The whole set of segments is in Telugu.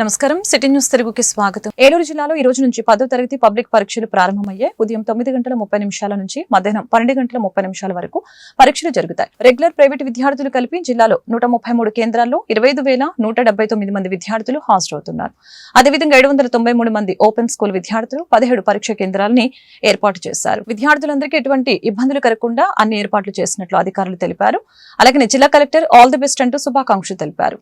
నమస్కారం, సిటీ న్యూస్ తెలుగుకి స్వాగతం. ఏలూరు జిల్లాలో ఈ రోజు నుంచి 10వ తరగతి పబ్లిక్ పరీక్షలు ప్రారంభమయ్యాయి. ఉదయం 9:30 నుంచి మధ్యాహ్నం 12:30 వరకు పరీక్షలు జరుగుతాయి. రెగ్యులర్, ప్రైవేట్ విద్యార్థులు కలిపి జిల్లాలో 133 కేంద్రాల్లో 25,179 మంది విద్యార్థులు హాజరవుతున్నారు. అదేవిధంగా 793 మంది ఓపెన్ స్కూల్ విద్యార్థులు 17 పరీక్ష కేంద్రాలని ఏర్పాటు చేశారు. విద్యార్థులందరికీ ఎటువంటి ఇబ్బందులు కలగకుండా అన్ని ఏర్పాట్లు చేసినట్లు అధికారులు తెలిపారు. అలాగే జిల్లా కలెక్టర్ ఆల్ ది బెస్ట్ అంటూ శుభాకాంక్షలు తెలిపారు.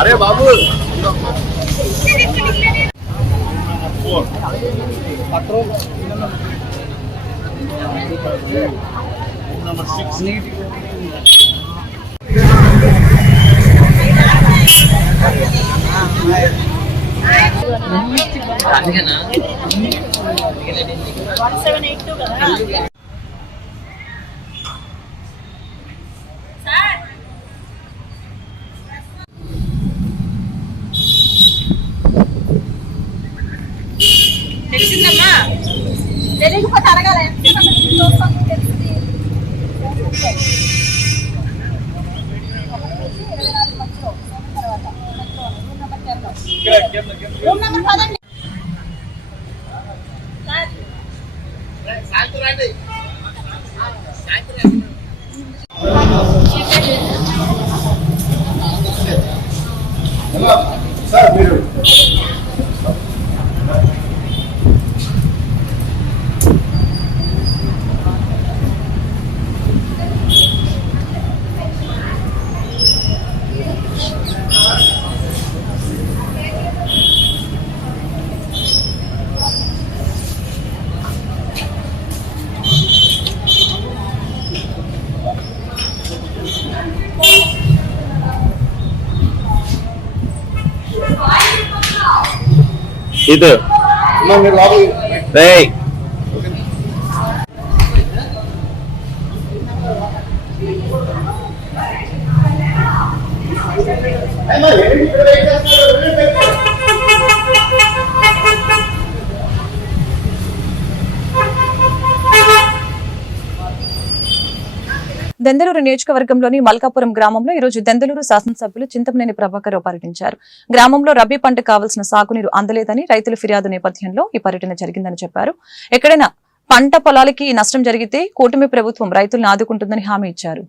अरे बाबू नंबर 6 1782 కదా తెలిసిందమ్మా. తెలియకపోతే అడగాలి. సార్ మీరు itu baik దెందలూరు నియోజకవర్గంలోని మల్కాపురం గ్రామంలో ఈ రోజు దెందలూరు శాసనసభ్యులు చింతమనేని ప్రభాకర్ పర్యటించారు. గ్రామంలో రబీ పంట కావాల్సిన సాగునీరు అందలేదని రైతుల ఫిర్యాదు నేపథ్యంలో ఈ పర్యటన జరిగిందని చెప్పారు. ఎక్కడైనా పంట పొలాలకి నష్టం జరిగితే కూటమి ప్రభుత్వం రైతులను ఆదుకుంటుందని హామీ ఇచ్చారు.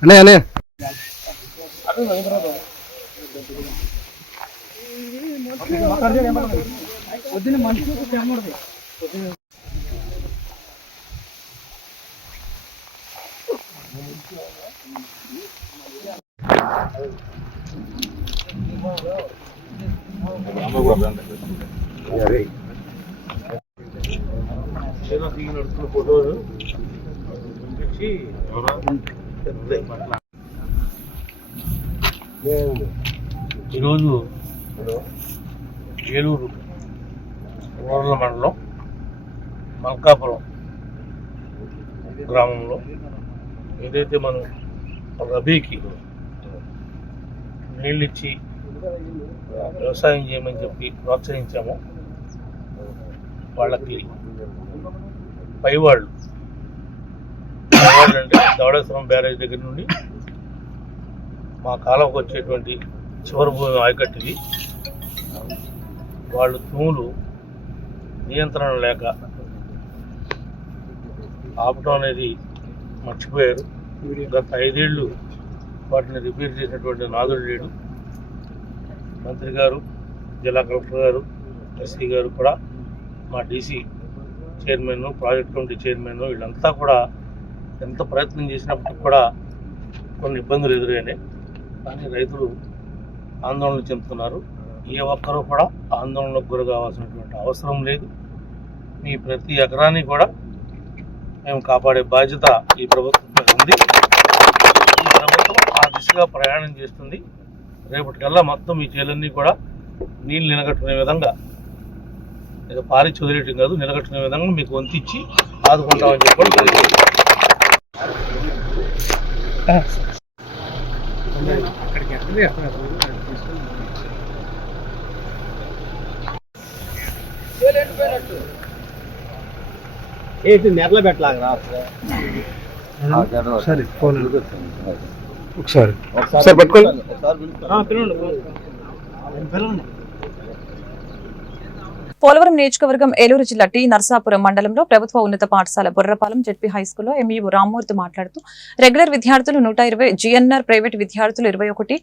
అనే ఈరోజు ఏలూరు రూరల్ మండలం మల్కాపురం గ్రామంలో ఏదైతే మనం రబీకి నీళ్ళిచ్చి వ్యవసాయం చేయమని చెప్పి ప్రోత్సహించామో వాళ్ళకి పైవాళ్ళు అంటే దవడేశ్వరం బ్యారేజ్ దగ్గర నుండి మా కాలంకి వచ్చేటువంటి చివరి భూమి ఆయకట్టుది వాళ్ళు తూములు నియంత్రణ లేక ఆపటం అనేది మర్చిపోయారు. గత 5 ఏళ్ళు వాటిని రిపేర్ చేసినటువంటి నాదుడు లేడు. మంత్రి గారు, జిల్లా కలెక్టర్ గారు, ఎస్సీ గారు కూడా, మా DC chairman, project committee chairman వీళ్ళంతా కూడా ఎంత ప్రయత్నం చేసినప్పటికి కూడా కొన్ని ఇబ్బందులు ఎదురైనాయి. కానీ రైతులు ఆందోళన చెందుతున్నారు. ఏ ఒక్కరూ కూడా ఆందోళనకు గురి కావాల్సినటువంటి అవసరం లేదు. మీ ప్రతి ఎకరాన్ని కూడా మేము కాపాడే బాధ్యత ఈ ప్రభుత్వం ఉంది. ఈ ప్రభుత్వం ఆ దిశగా ప్రయాణం చేస్తుంది. రేపటికల్లా మొత్తం ఈ చేలన్నీ కూడా నీళ్ళు నిలగట్టుకునే విధంగా ఇక పారించి వదిలేయటం కాదు, నిలగట్టుకునే విధంగా మీకు వంతిచ్చి ఆదుకుంటామని చెప్పడం జరిగింది. నెరల పెట్టలాగా ఒకసారి పట్టుకోండి. పోలవరం నియోజకవర్గం ఏలూరు జిల్లా టి నర్సాపురం మండలంలో ప్రభుత్వ ఉన్నత పాఠశాల బుర్రపాలెం జెడ్పీ హైస్కూల్లో ఎంఈఓ రామ్మూర్తి మాట్లాడుతూ రెగ్యులర్ విద్యార్థులు 120, జిఎన్ఆర్ ప్రైవేట్ విద్యార్థులు 21,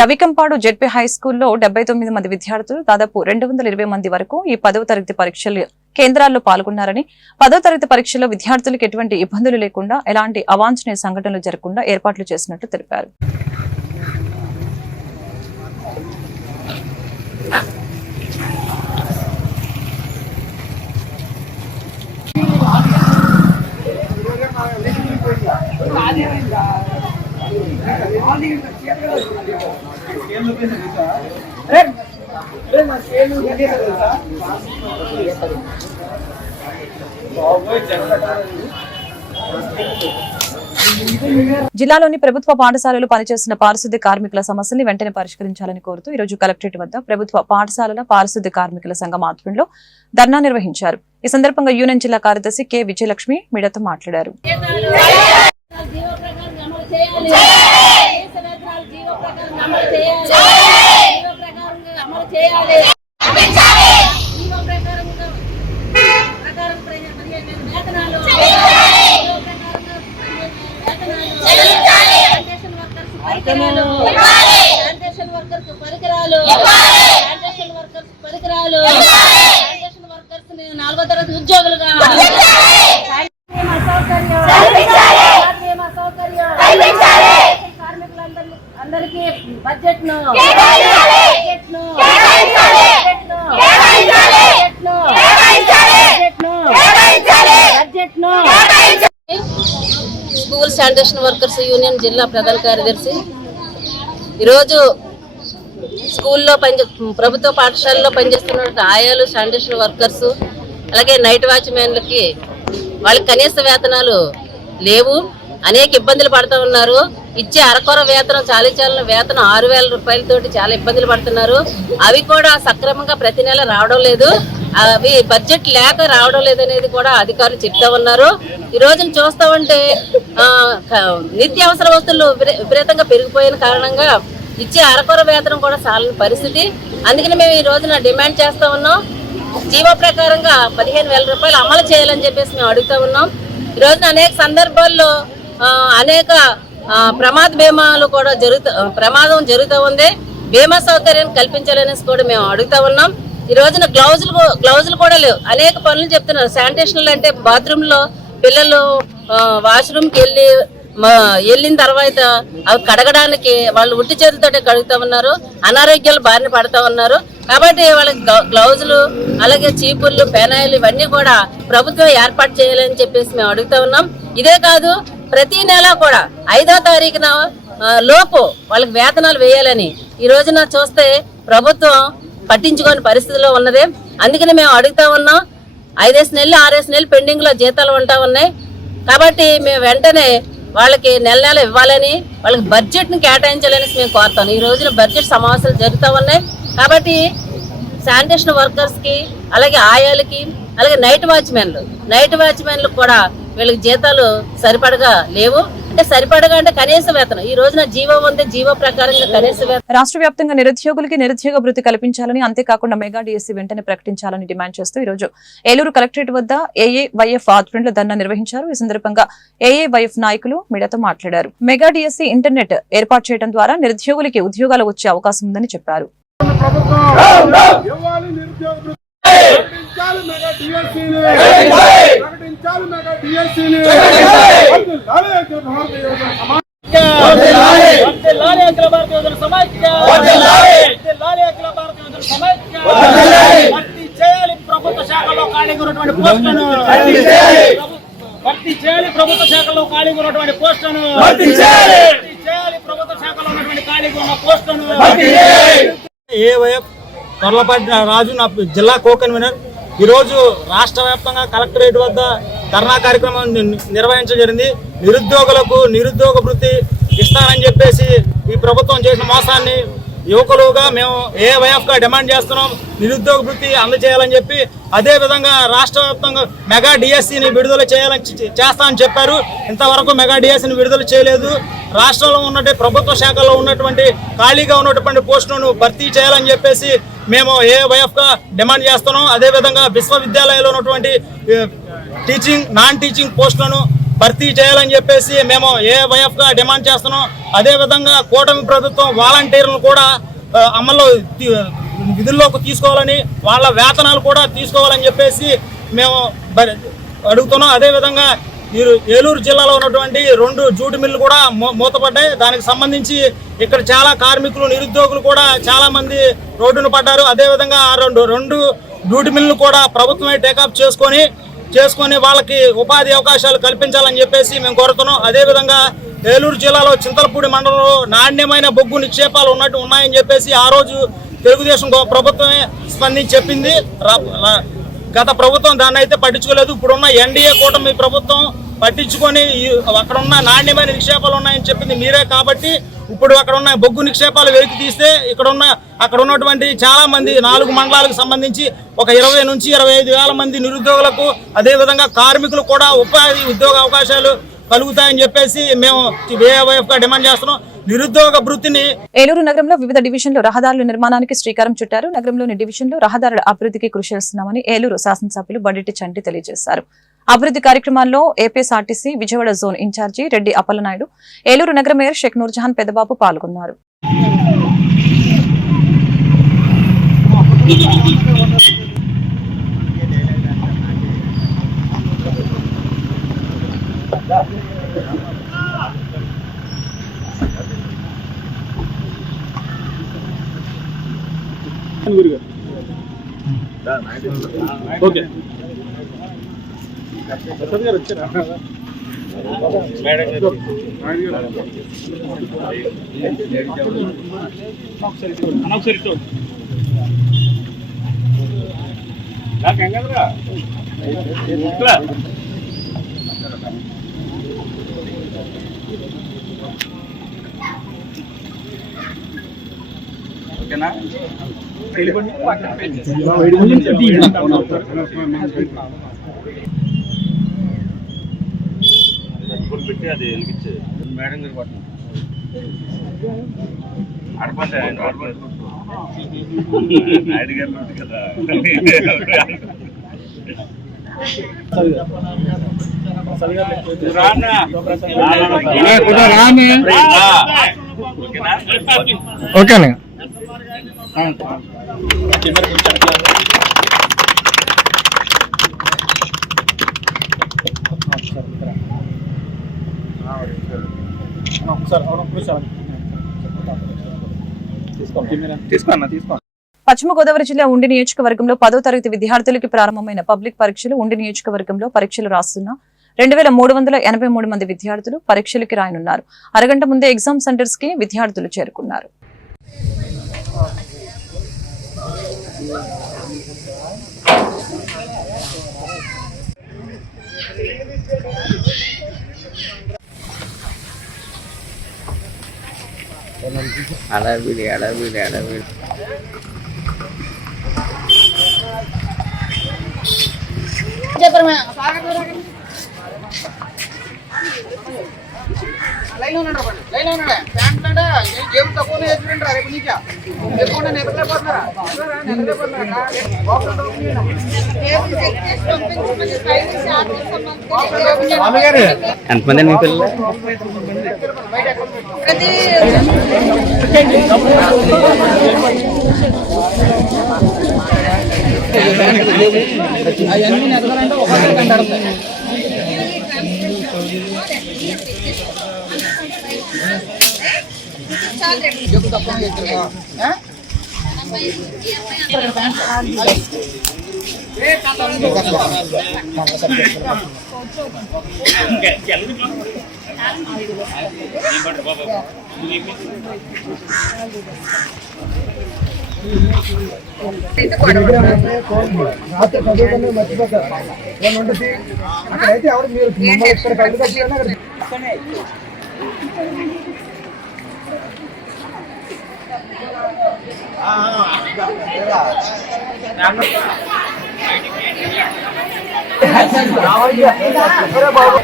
రవికంపాడు జెడ్పీ హైస్కూల్లో 79 మంది విద్యార్థులు దాదాపు 220 మంది వరకు ఈ 10వ తరగతి పరీక్షలు కేంద్రాల్లో పాల్గొన్నారని, 10వ తరగతి పరీక్షల్లో విద్యార్థులకు ఎటువంటి ఇబ్బందులు లేకుండా ఎలాంటి అవాంఛనీయ సంఘటనలు జరగకుండా ఏర్పాట్లు చేసినట్లు తెలిపారు. జిల్లాలోని ప్రభుత్వ పాఠశాలలు పనిచేస్తున్న పారిశుద్ధ్య కార్మికుల సమస్యల్ని వెంటనే పరిష్కరించాలని కోరుతూ ఈ రోజు కలెక్టరేట్ వద్ద ప్రభుత్వ పాఠశాలల పారిశుద్ధ్య కార్మికుల సంఘం ఆధ్వర్యంలో ధర్నా నిర్వహించారు. ఈ సందర్భంగా యూనియన్ జిల్లా కార్యదర్శి కె విజయలక్ష్మి మీడియాతో మాట్లాడారు. నాలుగో తరగతి ఉద్యోగులుగా కార్మికులందరికీ బడ్జెట్ ను స్కూల్ శానిటేషన్ వర్కర్స్ యూనియన్ జిల్లా ప్రధాన కార్యదర్శి. ఈరోజు స్కూల్లో ప్రభుత్వ పాఠశాలలో పనిచేస్తున్న ఆయాలు, శానిటేషన్ వర్కర్స్, అలాగే నైట్ వాచ్మెన్లకి వాళ్ళకి కనీస వేతనాలు లేవు, అనేక ఇబ్బందులు పడుతూ ఉన్నారు. ఇచ్చే అరకొర వేతనం, చాలీచాలిన వేతనం 6,000 రూపాయలతోటి చాలా ఇబ్బందులు పడుతున్నారు. అవి కూడా సక్రమంగా ప్రతి నెల రావడం లేదు, అవి బడ్జెట్ లేక రావడం లేదనేది కూడా అధికారులు చెప్తా ఉన్నారు. ఈ రోజున చూస్తూ ఉంటే నిత్యావసర వస్తువులు విపరీతంగా పెరిగిపోయిన కారణంగా ఇచ్చే అరకొర వేతనం కూడా చాలని పరిస్థితి. అందుకని మేము ఈ రోజున డిమాండ్ చేస్తూ ఉన్నాం, జీవో ప్రకారంగా 15,000 రూపాయలు అమలు చేయాలని చెప్పేసి మేము అడుగుతూ ఉన్నాం. ఈ రోజున అనేక సందర్భాల్లో అనేక ప్రమాద బీమాలు కూడా ప్రమాదం జరుగుతూ ఉంది. బీమా సౌకర్యాన్ని కల్పించాలనేసి కూడా మేము అడుగుతూ ఉన్నాం. ఈ రోజున గ్లౌజులు కూడా లేవు, అనేక పనులు చెప్తున్నారు. శానిటేషన్లు అంటే బాత్రూంలో పిల్లలు వాష్రూమ్కి వెళ్ళిన తర్వాత అవి కడగడానికి వాళ్ళు ఉట్టి చేతులతోటే కడుగుతా ఉన్నారు, అనారోగ్యాలు బారిన పడతా ఉన్నారు. కాబట్టి వాళ్ళకి గ్లౌజులు, అలాగే చీపుర్లు, పెనాయిలు ఇవన్నీ కూడా ప్రభుత్వం ఏర్పాటు చేయాలని చెప్పేసి మేము అడుగుతా ఉన్నాం. ఇదే కాదు, ప్రతి నెల కూడా 5వ తారీఖున లోపు వాళ్ళకి వేతనాలు వేయాలని ఈ రోజున చూస్తే ప్రభుత్వం పట్టించుకోని పరిస్థితిలో ఉన్నది. అందుకని మేము అడుగుతా ఉన్నాం. 5 నెలలు 6 నెలలు పెండింగ్ లో జీతాలు ఉంటా ఉన్నాయి. కాబట్టి మేము వెంటనే వాళ్ళకి నెల ఇవ్వాలని, వాళ్ళకి బడ్జెట్ ని కేటాయించాలని మేము కోరుతాం. ఈ రోజున బడ్జెట్ సమావేశాలు జరుగుతూ ఉన్నాయి. కాబట్టి శానిటేషన్ వర్కర్స్ కి, అలాగే ఆయాలకి, అలాగే నైట్ వాచ్మెన్లు కూడా వీళ్ళకి జీతాలు సరిపడగా లేవు. అంటే సరిపడగా అంటే కనీస వేతనం ఈ రోజున జీవో ఉంది, జీవో ప్రకారంగా కనీస వేతనం. రాష్ట్ర వ్యాప్తంగా నిరుద్యోగులకి నిరుద్యోగ భృతి కల్పించాలని, అంతేకాకుండా మెగా డిఎస్సీ వెంటనే ప్రకటించాలని డిమాండ్ చేస్తూ ఈ రోజు ఏలూరు కలెక్టరేట్ వద్ద ఏఏవైఎఫ్ ఆధ్వర్యంలో ధర్నా నిర్వహించారు. ఈ సందర్భంగా ఏఏవైఎఫ్ నాయకులు మీడియాతో మాట్లాడారు. మెగా డిఎస్సీ ఇంటర్నెట్ ఏర్పాటు చేయడం ద్వారా నిరుద్యోగులకి ఉద్యోగాలు వచ్చే అవకాశం ఉందని చెప్పారు. ప్రభుత్వ శాఖలో ఖాళీగా ఉన్నటువంటి పోస్టులను ప్రభుత్వ శాఖలో ఉన్నటువంటి ఖాళీగా ఉన్న పోస్టులను ఏవైఎఫ్ తొర్లపాటి రాజు, నా జిల్లా కో కన్వీనర్. ఈరోజు రాష్ట్ర వ్యాప్తంగా కలెక్టరేట్ వద్ద ధర్నా కార్యక్రమం నిర్వహించడం జరిగింది. నిరుద్యోగులకు నిరుద్యోగ వృత్తి ఇస్తానని చెప్పేసి ఈ ప్రభుత్వం చేసిన మోసాన్ని యువకులుగా మేము ఏవైఎఫ్గా డిమాండ్ చేస్తున్నాం. నిరుద్యోగ వృత్తి అందజేయాలని చెప్పి, అదేవిధంగా రాష్ట్ర వ్యాప్తంగా మెగా డిఎస్సిని విడుదల చేస్తామని చెప్పారు. ఇంతవరకు మెగా డిఎస్సిని విడుదల చేయలేదు. రాష్ట్రంలో ఉన్నటువంటి ప్రభుత్వ శాఖల్లో ఉన్నటువంటి ఖాళీగా ఉన్నటువంటి పోస్టులను భర్తీ చేయాలని చెప్పేసి మేము ఏవైఎఫ్గా డిమాండ్ చేస్తున్నాం. అదేవిధంగా విశ్వవిద్యాలయాల్లో ఉన్నటువంటి టీచింగ్ నాన్ టీచింగ్ పోస్టులను భర్తీ చేయాలని చెప్పేసి మేము ఏవైఎఫ్గా డిమాండ్ చేస్తున్నాం. అదేవిధంగా కూటమి ప్రభుత్వం వాలంటీర్లను కూడా అమల్లో విధుల్లోకి తీసుకోవాలని, వాళ్ళ వేతనాలు కూడా తీసుకోవాలని చెప్పేసి మేము అడుగుతున్నాం. అదేవిధంగా ఏలూరు జిల్లాలో ఉన్నటువంటి 2 జూట్ మిల్లు కూడా మూతపడ్డాయి. దానికి సంబంధించి ఇక్కడ చాలా కార్మికులు నిరుద్యోగులు కూడా చాలా మంది రోడ్డును పడ్డారు. అదేవిధంగా ఆ రెండు జూట్ మిల్లు కూడా ప్రభుత్వమే టేకప్ చేసుకొని వాళ్ళకి ఉపాధి అవకాశాలు కల్పించాలని చెప్పేసి మేము కోరుతున్నాం. అదేవిధంగా ఏలూరు జిల్లాలో చింతలపూడి మండలంలో నాణ్యమైన బొగ్గు నిక్షేపాలు ఉన్నాయని చెప్పేసి ఆ రోజు తెలుగుదేశం ప్రభుత్వమే స్పందించి చెప్పింది. గత ప్రభుత్వం దాన్ని అయితే పట్టించుకోలేదు. ఇప్పుడున్న ఎన్డీఏ కూటమి ప్రభుత్వం పట్టించుకొని అక్కడ ఉన్న నాణ్యమైన నిక్షేపాలు ఉన్నాయని చెప్పింది మీరే. కాబట్టి ఇప్పుడు అక్కడ ఉన్న బొగ్గు నిక్షేపాలు వెలికి తీస్తే అక్కడ ఉన్నటువంటి చాలా మంది 4 మండలాలకు సంబంధించి ఒక 20 నుంచి 25 వేల మంది నిరుద్యోగులకు, అదేవిధంగా కార్మికులు కూడా ఉపాధి ఉద్యోగ అవకాశాలు కలుగుతాయని చెప్పేసి మేము ఏవైఎఫ్గా డిమాండ్ చేస్తున్నాం. నిరుద్యోగ వృత్తిని ఏలూరు నగరంలో వివిధ డివిజన్లు రహదారుల నిర్మాణానికి శ్రీకారం చుట్టారు. నగరంలోని డివిజన్లు రహదారుల అభివృద్ధికి కృషి చేస్తున్నామని ఏలూరు శాసనసభ్యులు బడ్డెట్టి చంటి తెలియజేశారు. అభివృద్ధి కార్యక్రమాల్లో APSRTC Vijayawada zone incharge Reddy Appalanaidu, Eluru నగర మేయర్ షేక్ నూర్జహాన్ పెద్దబాబు పాల్గొన్నారు. ఓకే ఓకేనా పెట్టి అది వెలిగించే మేడం గారు పట్టిన ఆడపండి నాయుడు గారు కదా. ఓకేనా పశ్చిమ గోదావరి జిల్లా ఉండి నియోజకవర్గంలో 10వ తరగతి విద్యార్థులకి ప్రారంభమైన పబ్లిక్ పరీక్షలు. ఉండి నియోజకవర్గంలో పరీక్షలు రాస్తున్న 2383 మంది విద్యార్థులు పరీక్షలకి రాయనున్నారు. అరగంట ముందే ఎగ్జామ్ సెంటర్స్ కి విద్యార్థులు చేరుకున్నారు. అడవిడి లైన్ ఉన్నాడు ప్యాంట్ అంటే గేమ్ తక్కువనే వేసుకుంటారా రేపు నీకా ఎక్కువ నెప్పలేకపోతున్నారా ఎంతమంది మీ పిల్లలు? అవన్నీ ఎదగాలంటే ఒకటే గంట అడుగుతాయి. జబ్బు తక్కువ రాత్రి 10 గంటలకు మర్చిపోతారు ఉండదు అక్కడైతే ఎవరు మీరు ఇక్కడ కళ్ళు కట్టుకుని బాబు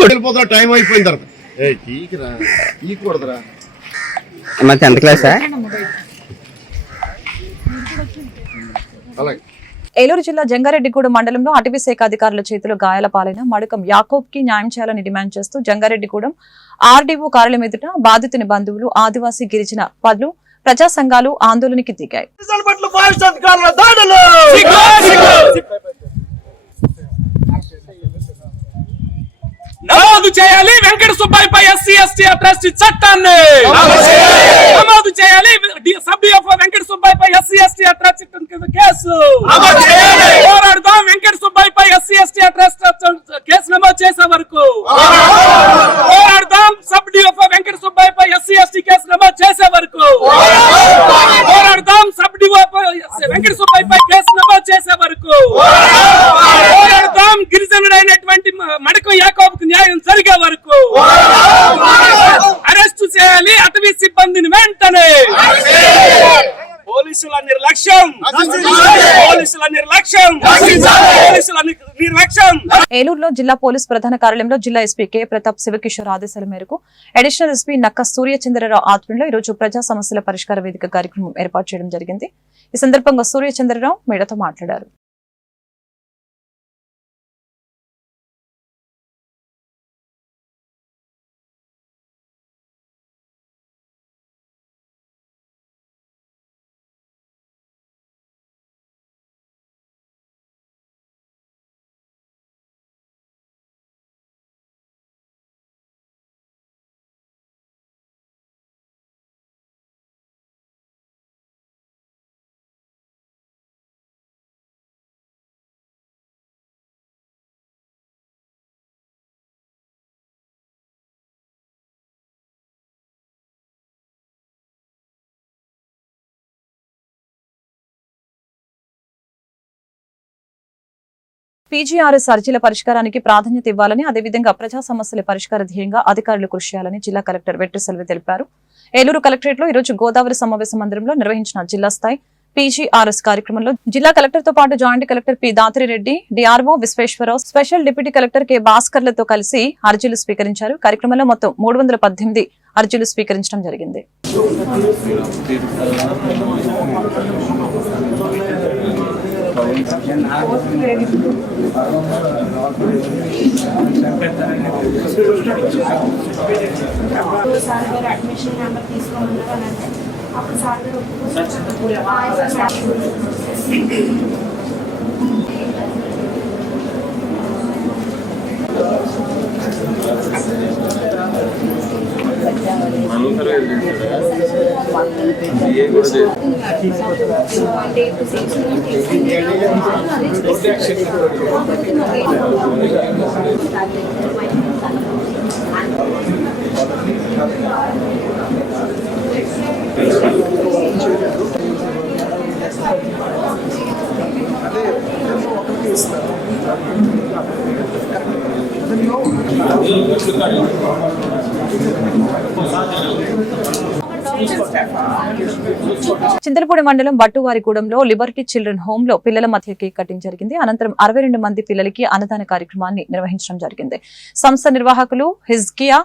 వెళ్ళిపోతా టైం అయిపోయిన తర్వాత తీయకూడదురా మా 10th క్లాసా? అలాగే ఏలూరు జిల్లా జంగారెడ్డిగూడెం మండలంలో అటవీ శాఖ అధికారుల చేతిలో గాయాల పాలైన మడకం యాకోబ్ కి న్యాయం చేయాలని డిమాండ్ చేస్తూ జంగారెడ్డిగూడెం ఆర్డీఓ కార్యాలయం ఎదుట బాధితుని బంధువులు ఆదివాసీ గిరిజన పలు ప్రజా సంఘాలు ఆందోళనకి దిగాయి. నమోదు చేయాలి వెంకట సుబ్బయ్యపై ఎస్సీ ఎస్టీ అట్రాసిటీ చట్టాన్ని నమోదు చేయాలి. సబ్ డిఎఫ్ఓ వెంకట సుబ్బయ్యపై ఎస్సీ ఎస్టీ అట్రాసిటీ కేసు పోరాడదాం. వెంకట సుబ్బయ్యపై ఎస్సీ ఎస్టీ అట్రాసిటీ కేసు నమోదు చేసే వరకు పోరాడదాం. సబ్ డిఎఫ్ఓ వెంకట సుబ్బయ్యపై ఎస్సీ ఎస్టీ కేసు నమోదు చేసే వరకు పోరాడదాం. సబ్ డిఎఫ్ఓ వెంకట సుబ్బయ్యపై కేసు నమోదు చేసే వరకు పోరాడదాం. గిరిజనుడైనటువంటి మడకం యాకోబుకు న్యాయం జరిగే వరకు అరెస్టు చేయాలి అటవీ సిబ్బందిని వెంటనే. పోలీసుల నిర్లక్ష్యం, పోలీసుల నిర్లక్ష్యం, పోలీసుల నిర్లక్ష్యం. ఏలూరులో జిల్లా పోలీస్ ప్రధాన కార్యాలయంలో జిల్లా ఎస్పీ కె ప్రతాప్ శివకిషోర్ ఆదేశాల మేరకు అడిషనల్ ఎస్పీ నక్క సూర్యచంద్రరావు ఆధ్వర్యంలో ఈ రోజు ప్రజా సమస్యల పరిష్కార వేదిక కార్యక్రమం ఏర్పాటు చేయడం జరిగింది. ఈ సందర్భంగా సూర్యచంద్రరావు మీడియాతో మాట్లాడారు. పీజీఆర్ఎస్ అర్జీల పరిష్కారానికి ప్రాధాన్యత ఇవ్వాలని అదేవిధంగా ప్రజా సమస్యల పరిష్కార ధ్యేయంగా అధికారులు కృషి చేయాలని జిల్లా కలెక్టర్ వెట్రిసెల్వి తెలిపారు. ఏలూరు కలెక్టరేట్ లో ఈరోజు గోదావరి సమావేశ మందిరంలో నిర్వహించిన జిల్లా స్థాయి పీజీఆర్ఎస్ కార్యక్రమంలో జిల్లా కలెక్టర్ తో పాటు joint collector P Datireddy, DRO Visweswararao, special deputy collector K భాస్కర్లతో కలిసి అర్జీలు స్వీకరించారు. కార్యక్రమంలో మొత్తం 318 అర్జీలు స్వీకరించడం జరిగింది. అడ్మిషన్ నెంబర్ తీసుకోమన్నారంటే అప్పుడు సార్ చింతలపూడి మండలం బట్టువారిగూడెంలో లిబర్టీ చిల్డ్రన్ హోమ్ లో పిల్లల మధ్య కేక్ కటింగ్ జరిగింది. అనంతరం 62 మంది పిల్లలకి అన్నదాన కార్యక్రమాన్ని నిర్వహించడం జరిగింది. సంస్థ నిర్వాహకులు హిజ్కియా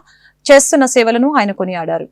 చేస్తున్న సేవలను ఆయన కొనియాడారు.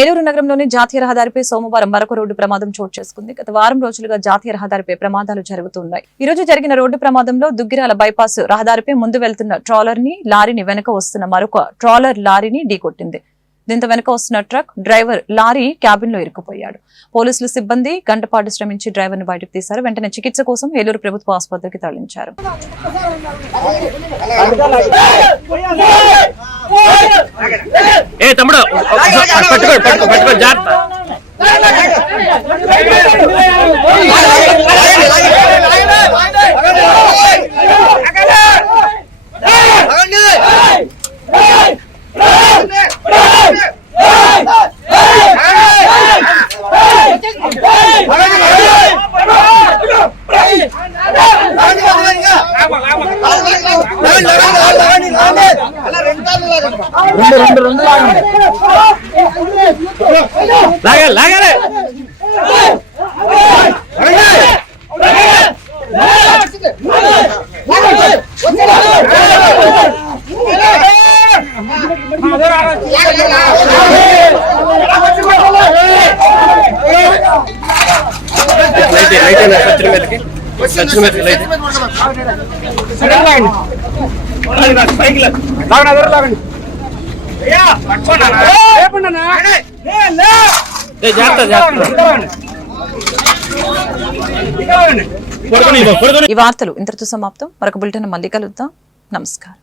ఏలూరు నగరంలోని జాతీయ రహదారిపై సోమవారం మరొక రోడ్డు ప్రమాదం చోటు చేసుకుంది. గత వారం రోజులుగా జాతీయ రహదారిపై ప్రమాదాలు జరుగుతున్నాయి. ఈ రోజు జరిగిన రోడ్డు ప్రమాదంలో దుగ్గిరాల బైపాస్ రహదారిపై ముందు వెళ్తున్న ట్రాలర్ ని లారీని వెనక వస్తున్న మరొక ట్రాలర్ లారీని ఢీకొట్టింది. దీంతో వెనక వస్తున్న ట్రక్ డ్రైవర్ లారీ క్యాబిన్ లో ఇరుక్కుపోయాడు. పోలీసులు సిబ్బంది గంటపాటు శ్రమించి డ్రైవర్ ను బయటకు తీశారు. వెంటనే చికిత్స కోసం ఏలూరు ప్రభుత్వ ఆసుపత్రికి తరలించారు. ఈ వార్తలు ఇంతటితో సమాప్తం. మరొక బులెటిన్ మళ్ళీ కలుద్దాం. నమస్కారం.